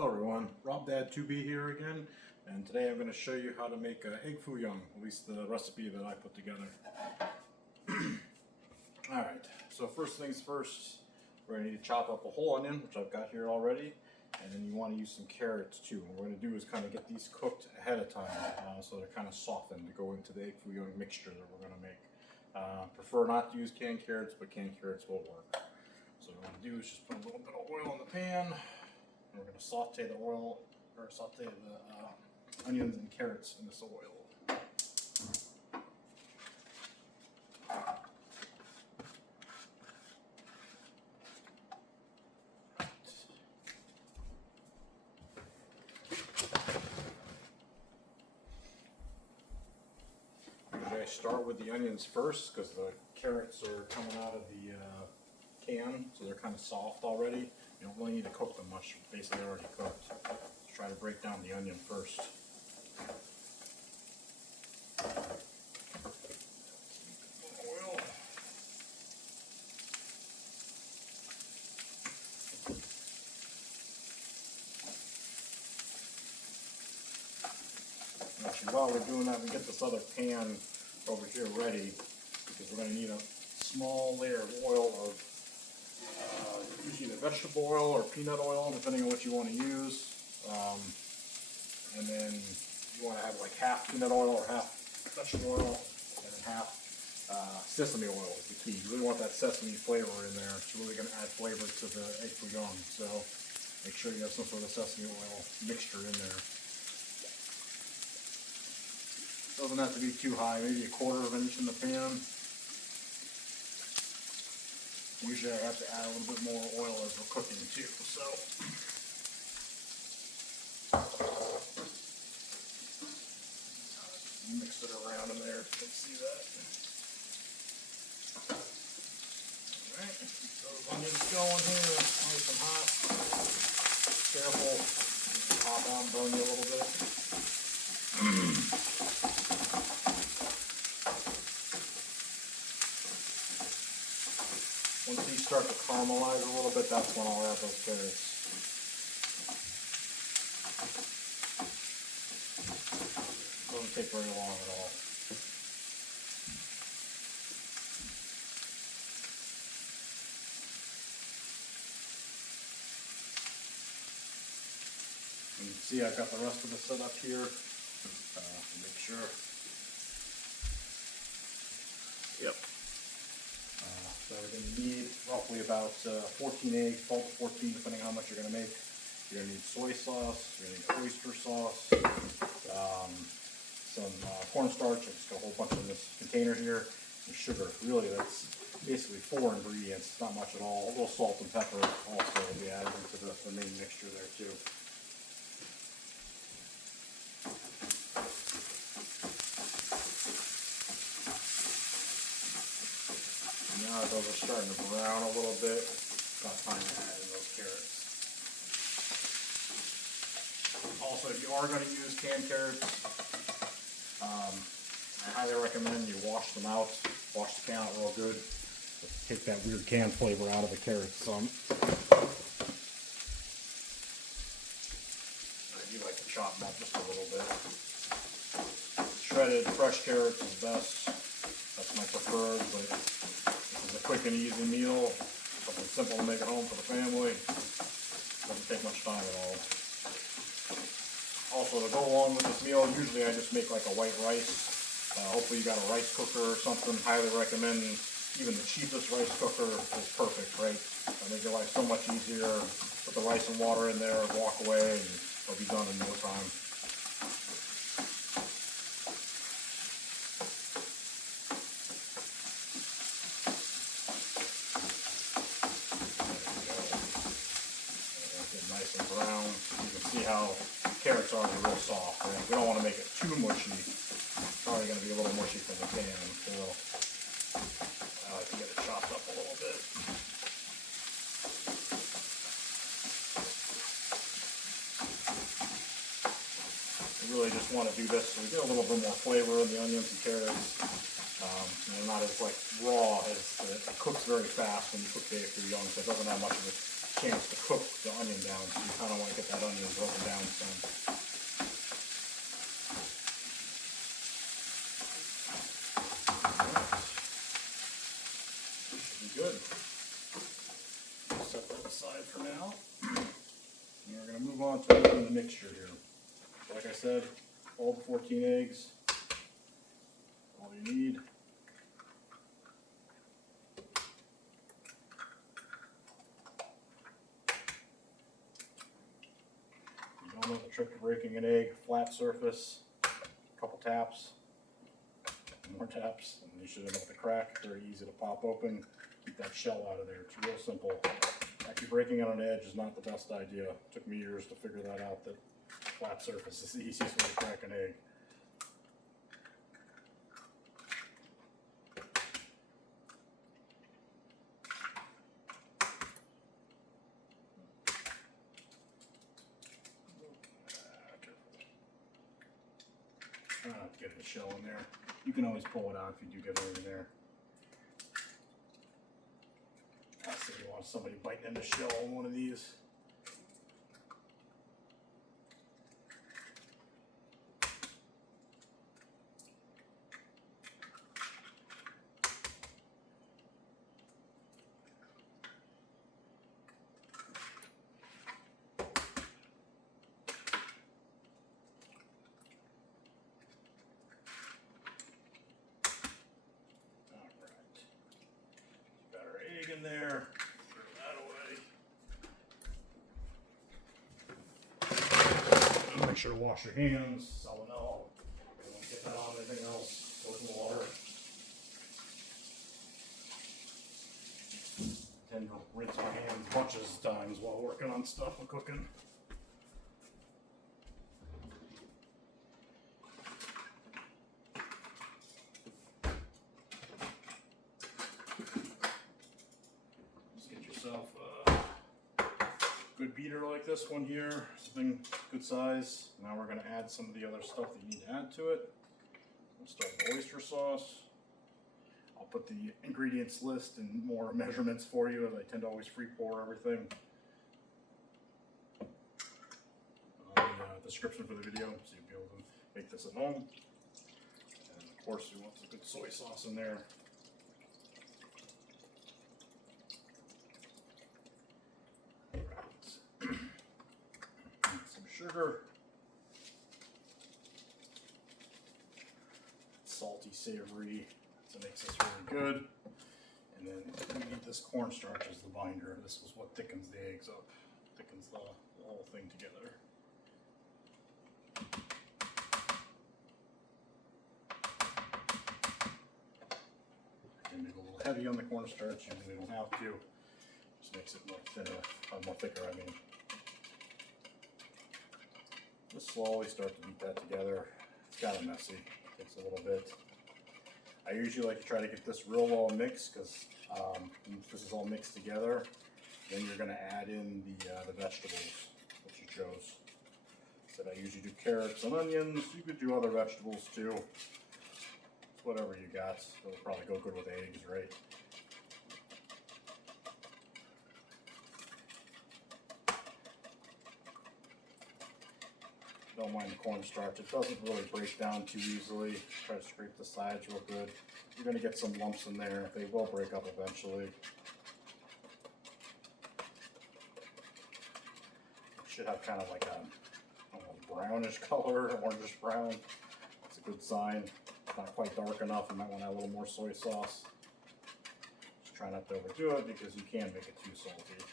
Hello everyone, Rob Dad 2B here again, and today I'm going to show you how to make egg foo young, at least the recipe that I put together. Alright, so first things first, we're going to need to chop up a whole onion, which I've got here already, and then you want to use some carrots too. What we're going to do is kind of get these cooked ahead of time, so they're kind of softened to go into the egg foo young mixture that we're going to make. Prefer not to use canned carrots, but canned carrots will work. So what I'm going to do is just put a little bit of oil in the pan. And we're going to saute the oil, or saute the onions and carrots in this oil. Usually I start with the onions first because the carrots are coming out of the can, so they're kind of soft already. You don't really need to cook them much, basically they're already cooked. Let's try to break down the onion first. Oil. Actually, while we're doing that, we get this other pan over here ready, because we're going to need a small layer of oil of usually either vegetable oil or peanut oil, depending on what you want to use. And then you want to have like half peanut oil or half vegetable oil, and then half sesame oil is the key. You really want that sesame flavor in there. It's really going to add flavor to the egg foo young. So make sure you have some sort of sesame oil mixture in there. Doesn't have to be too high, maybe a quarter of an inch in the pan. Usually I have to add a little bit more oil as we're cooking too, so. Mix it around in there if you can see that. Alright, keep those onions going here, nice and hot. Careful, pop out and burn you a little bit. Once these start to caramelize a little bit, that's when I'll add those carrots. Doesn't take very long at all. And you can see I've got the rest of it set up here. Make sure. Yep. So we're going to need roughly about 14 eggs, 12 to 14, depending on how much you're going to make. You're going to need soy sauce, you're going to need oyster sauce, some cornstarch. I just got a whole bunch in this container here, and sugar. Really, that's basically 4 ingredients. It's not much at all. A little salt and pepper also will be added into the main mixture there too. Now those are starting to brown a little bit. It's about time to add in those carrots. Also, if you are going to use canned carrots, I highly recommend you wash them out. Wash the can out real good. Let's take that weird canned flavor out of the carrots some. I do like to chop them up just a little bit. Shredded fresh carrots is best. That's my preferred, but a quick and easy meal, something simple to make at home for the family. Doesn't take much time at all. Also, to go along with this meal, usually I just make like a white rice. Hopefully you got a rice cooker or something. Highly recommend. Even the cheapest rice cooker is perfect, right? It'll make your life so much easier. Put the rice and water in there, walk away, and it'll be done in no time. Nice and brown. You can see how carrots are real soft. Right? We don't want to make it too mushy. It's probably going to be a little mushy from the can. So I like to get it chopped up a little bit. We really just want to do this so we get a little bit more flavor in the onions and carrots. And they're not as like raw as it cooks very fast when you cook the egg foo young, so it doesn't have much of a chance to cook the onion down, so you kind of want to get that onion broken down some. Should be good. Set that aside for now. And we're going to move on to making the mixture here. So like I said, all the 14 eggs, all you need. You don't know the trick to breaking an egg, flat surface, a couple taps, more taps, and you should end up with a crack. Very easy to pop open. Keep that shell out of there. It's real simple. Actually breaking it on an edge is not the best idea. It took me years to figure that out, that flat surface is the easiest way to crack an egg. Try not to get the shell in there. You can always pull it out if you do get it in there. So you want somebody biting into shell on one of these. In there, throw that away. Make sure to wash your hands, salmonella. Don't get that on anything else. Go in the water. I tend to rinse my hands bunches of times while working on stuff and cooking. Good beater like this one here, something good size. Now we're going to add some of the other stuff that you need to add to it. We'll start with oyster sauce. I'll put the ingredients list and more measurements for you, as I tend to always free pour everything on the description for the video, so you'll be able to make this at home. And of course, you want some good soy sauce in there. Sugar, salty, savory, so it makes this really good. And then we need this cornstarch as the binder. This is what thickens the eggs up, thickens the whole thing together. I can make it a little heavy on the cornstarch, and we don't have to. Just makes it more thinner, or more thicker, I mean. Just slowly start to beat that together. It's kind of messy, it takes a little bit. I usually like to try to get this real well mixed, because this is all mixed together. Then you're going to add in the vegetables that you chose. So I usually do carrots and onions. You could do other vegetables too. It's whatever you got. It'll probably go good with eggs, right? Don't mind the cornstarch. It doesn't really break down too easily. Try to scrape the sides real good. You're going to get some lumps in there. They will break up eventually. It should have kind of like a brownish color, orangish brown. It's a good sign. It's not quite dark enough. You might want to add a little more soy sauce. Just try not to overdo it, because you can make it too salty.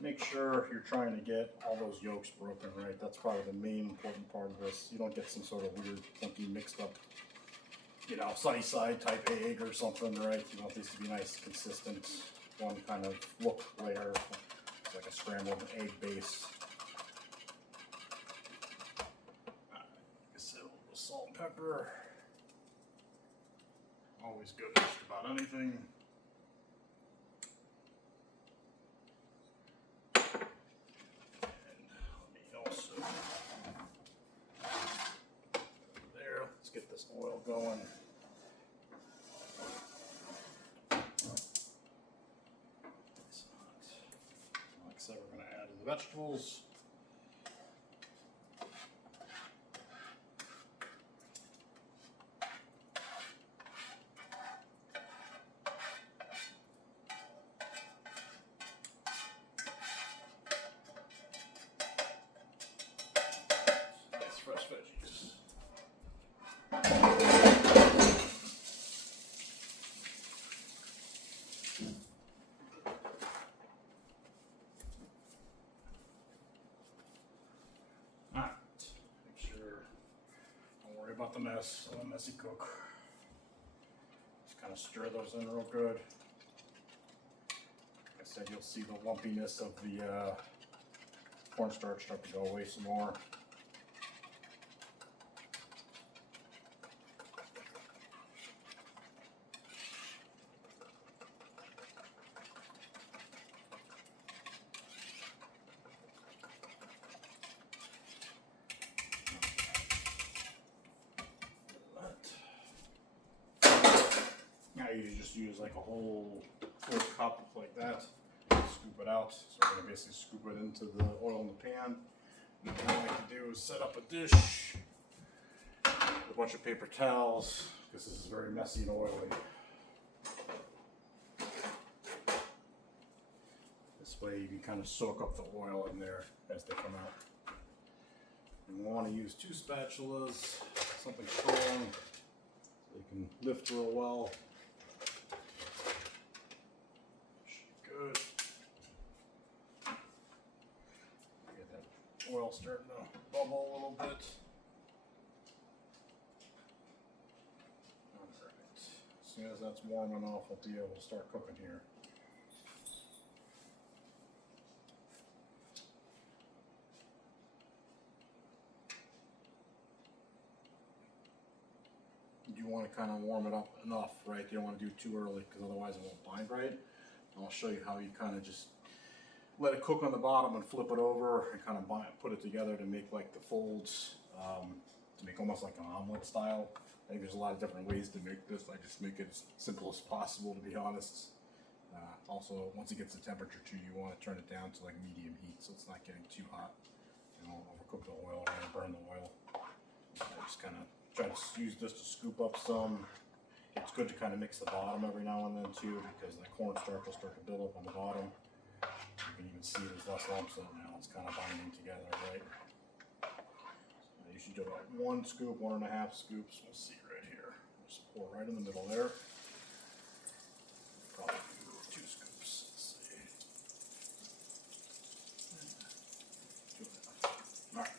Make sure you're trying to get all those yolks broken right. That's probably the main important part of this. You don't get some sort of weird, funky, mixed up, you know, sunny side type egg or something, right? You want these to be nice, consistent, one kind of look layer, it's like a scrambled egg base. Like I said, a little salt and pepper. Always good with just about anything. vegetables. Nice fresh veggies. Alright, make sure, don't worry about the mess, let a messy cook. Just kind of stir those in real good. Like I said, you'll see the lumpiness of the cornstarch start to go away some more. Now you just use like a whole full cup like that, scoop it out. So we're going to basically scoop it into the oil in the pan. And what I like to do is set up a dish with a bunch of paper towels, because this is very messy and oily. This way you can kind of soak up the oil in there as they come out. And we want to use 2 spatulas, something strong, so you can lift real well. Good. Get that oil starting to bubble a little bit. Alright. As soon as that's warm enough, we'll be able to start cooking here. You want to kind of warm it up enough, right? You don't want to do it too early, because otherwise it won't bind right. I'll show you how you kind of just let it cook on the bottom and flip it over and kind of put it together to make like the folds, to make almost like an omelet style. I think there's a lot of different ways to make this. I just make it as simple as possible, to be honest. Also, once it gets the temperature too, you want to turn it down to like medium heat so it's not getting too hot. You don't overcook the oil or burn the oil. I just kind of try to use this to scoop up some. It's good to kind of mix the bottom every now and then too, because the cornstarch will start to build up on the bottom. You can even see there's less lumps in it now. It's kind of binding together, right? So you should do about 1 scoop, 1.5 scoops. We'll see right here. Just pour right in the middle there. Probably do 2 scoops. Let's see. 2.5. All right.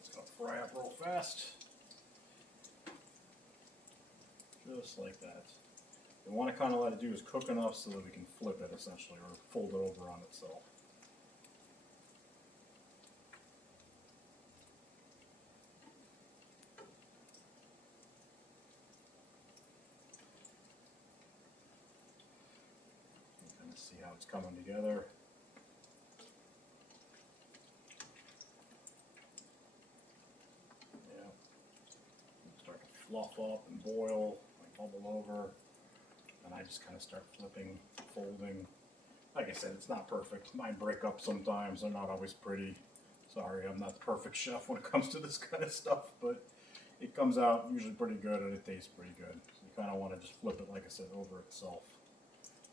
It's gonna fry up real fast. Just like that. We want to kind of let it do is cook enough so that we can flip it essentially, or fold it over on itself. You kind of see how it's coming together. Yeah. Start to fluff up and boil. Bubble over, and I just kind of start flipping, folding. Like I said, it's not perfect. Mine break up sometimes. They're not always pretty. Sorry, I'm not the perfect chef when it comes to this kind of stuff, but it comes out usually pretty good and it tastes pretty good. So you kind of want to just flip it, like I said, over itself.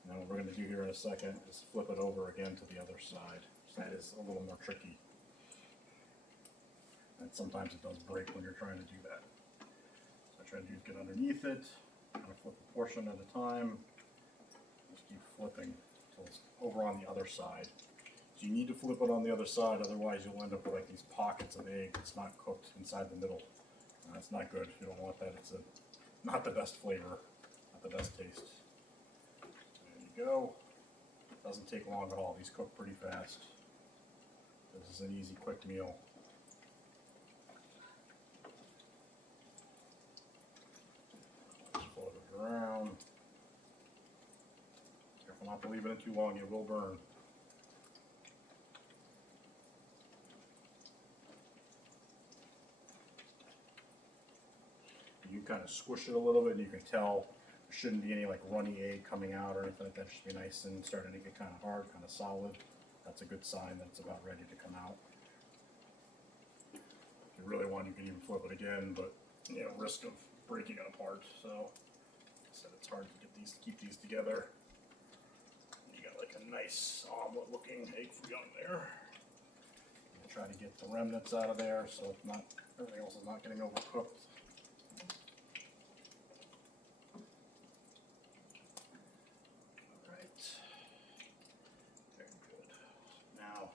And then what we're going to do here in a second is flip it over again to the other side. So that is a little more tricky. And sometimes it does break when you're trying to do that. So I try to get underneath it. Kind of flip a portion at a time. Just keep flipping until it's over on the other side. So you need to flip it on the other side, otherwise you'll end up with like these pockets of egg that's not cooked inside the middle. That's not good. You don't want that. It's not the best flavor, not the best taste. There you go. Doesn't take long at all. These cook pretty fast. This is an easy, quick meal. Around. Careful not to leave it in too long, it will burn. You kind of squish it a little bit and you can tell there shouldn't be any like runny egg coming out or anything like that. It should be nice and starting to get kind of hard, kind of solid. that's a good sign that it's about ready to come out. If you really want, you can even flip it again, but you know, risk of breaking it apart. So, like I said, it's hard to get these, keep these together. You got like a nice omelet-looking egg fouillon there. Try to get the remnants out of there, so it's not, everything else is not getting overcooked. Alright. Very good. Now,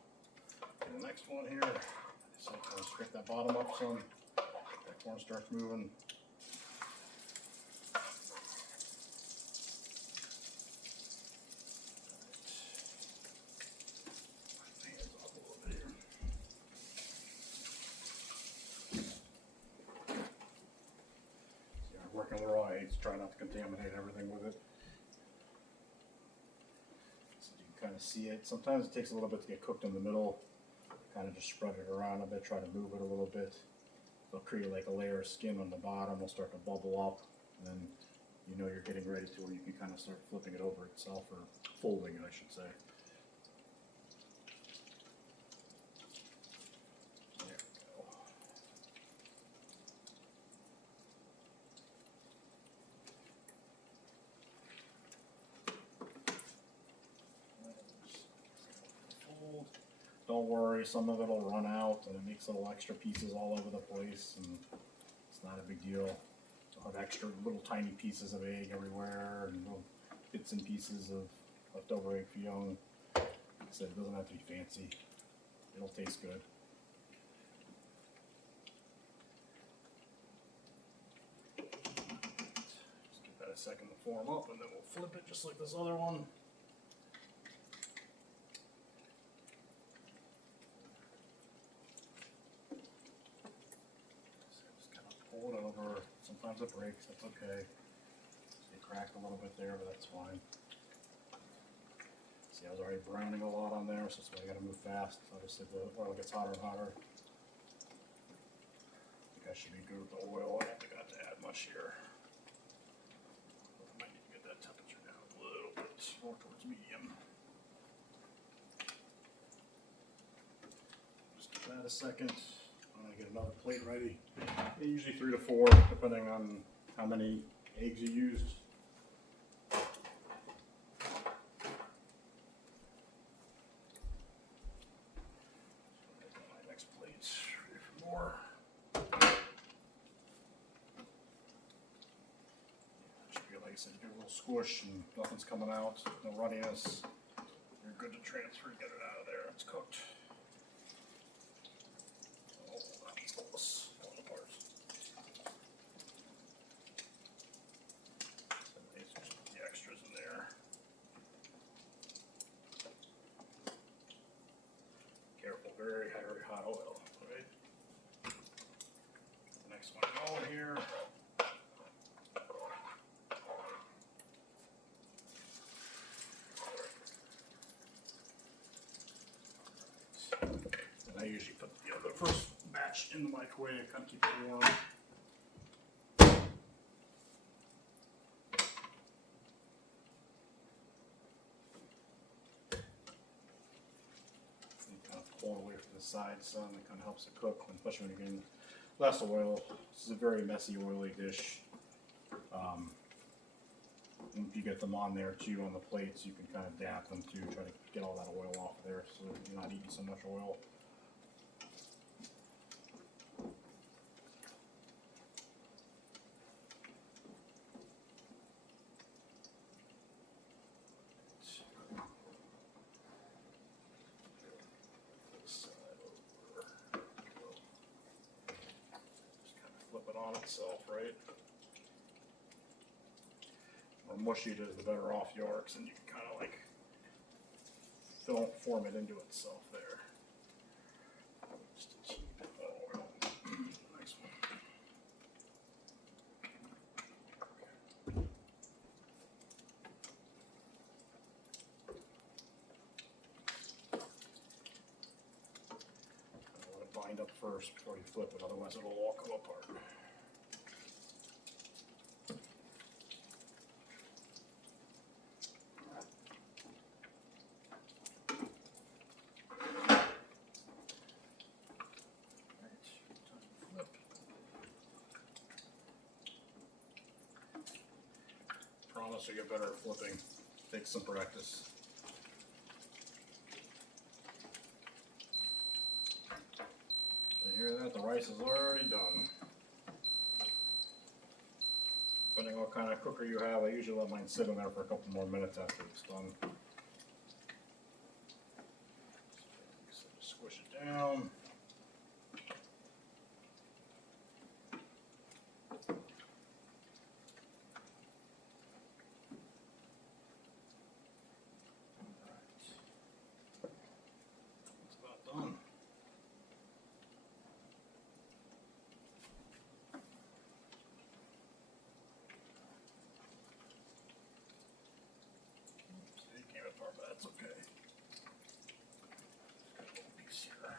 the next one here, so kind of scrape that bottom up some, get that cornstarch moving. Working with raw eggs, try not to contaminate everything with it. So you can kind of see it. Sometimes it takes a little bit to get cooked in the middle. Kind of just spread it around a bit, try to move it a little bit. It'll create like a layer of skin on the bottom. It'll start to bubble up, and then you know you're getting ready to where you can kind of start flipping it over itself, or folding it, I should say. Don't worry, some of it will run out and it makes little extra pieces all over the place, and it's not a big deal. You'll have extra little tiny pieces of egg everywhere and little bits and pieces of leftover egg fouillon. Like I said, it doesn't have to be fancy. It'll taste good. Just give that a second to form up, and then we'll flip it just like this other one. Pull it over. Sometimes it breaks, that's okay. So you cracked a little bit there, but that's fine. See, I was already browning a lot on there, so that's why I gotta move fast. Obviously the oil gets hotter and hotter. I think I should be good with the oil. I don't think I have to add much here. I might need to get that temperature down a little bit, more towards medium. Just give that a second. I'm going to get another plate ready. Usually 3 to 4, depending on how many eggs you used. My next plate's ready for more. Should be, like I said, you do a little squish and nothing's coming out, no runniness. You're good to transfer, get it out of there. It's cooked. Very hot oil, right? The next one going here. And I usually put the first batch in the microwave, kind of keep it warm. Pull it away from the side, so it kind of helps it cook, especially when you're getting less oil. This is a very messy, oily dish. And if you get them on there too, on the plates, you can kind of dab them too, try to get all that oil off of there so you're not eating so much oil. On itself, right? The more mushy it is, the better off you are, because then you can kind of like form it into itself there. Just a teeny bit of oil. Nice one. Let it bind up first before you flip it, otherwise it'll all come apart. unless you get better at flipping. Takes some practice. You hear that? The rice is already done. Depending on what kind of cooker you have, I usually let mine sit in there for a couple more minutes after it's done. So just squish it down. It's about done. That's okay. Got a little piece here.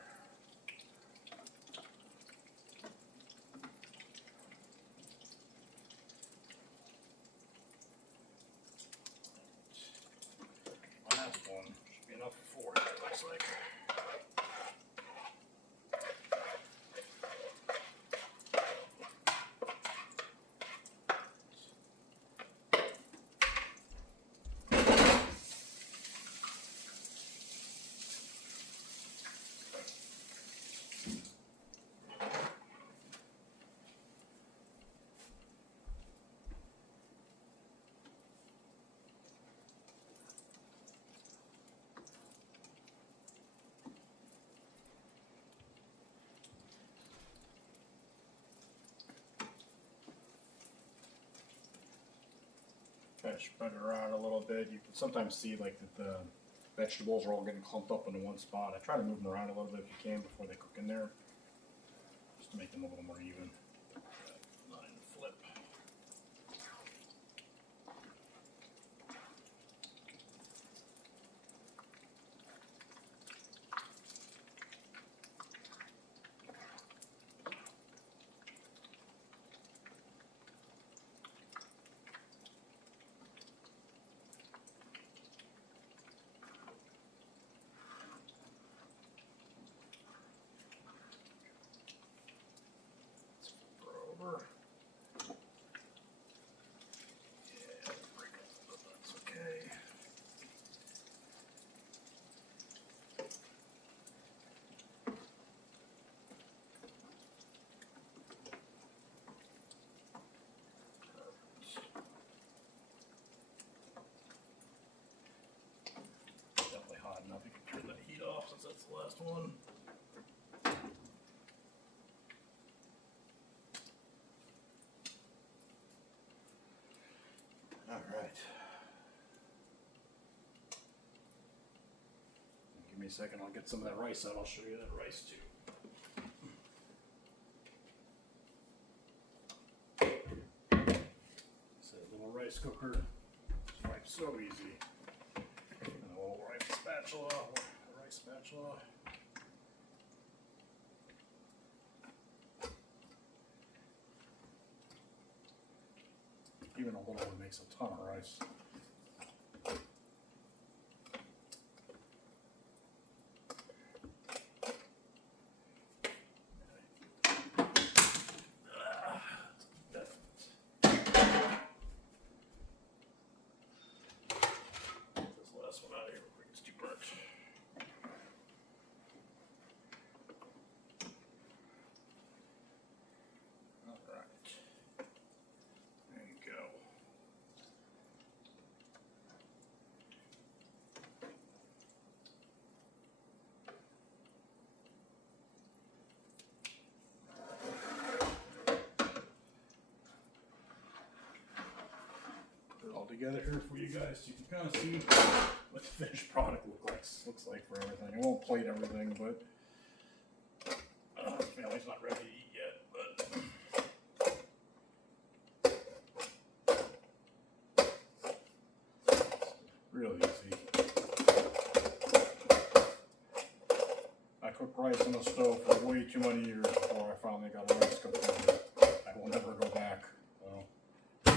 Last one should be enough for 4, it looks like. Kind of spread it around a little bit. You can sometimes see like that the vegetables are all getting clumped up into one spot. I try to move them around a little bit if you can before they cook in there, just to make them a little more even. Line flip. Over. Yeah, break it, but that's okay. Definitely hot enough. You can turn that heat off since that's the last one. All right. Give me a second, I'll get some of that rice out. I'll show you that rice too. It's a little rice cooker. It's wiped so easy. And a little rice spatula. Rice spatula. Even a little one makes a ton of rice. This last one out of here real quick, it's too burnt. All right. There you go. Put it all together here for you guys so you can kind of see what the finished product looks like for everything. I won't plate everything, but the family's not ready to eat yet, but real easy. I cooked rice on the stove for way too many years before I finally got a rice cooker. I will never go back. So,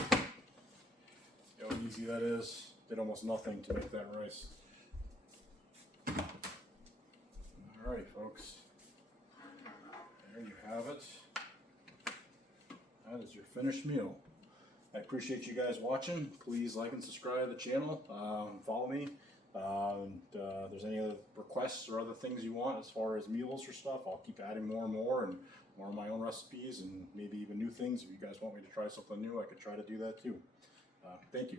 you know how easy that is? Did almost nothing to make that rice. Alright, folks. There you have it. That is your finished meal. I appreciate you guys watching. Please like and subscribe to the channel. Follow me. If there's any other requests or other things you want as far as meals or stuff, I'll keep adding more and more of my own recipes and maybe even new things. If you guys want me to try something new, I could try to do that too. Thank you.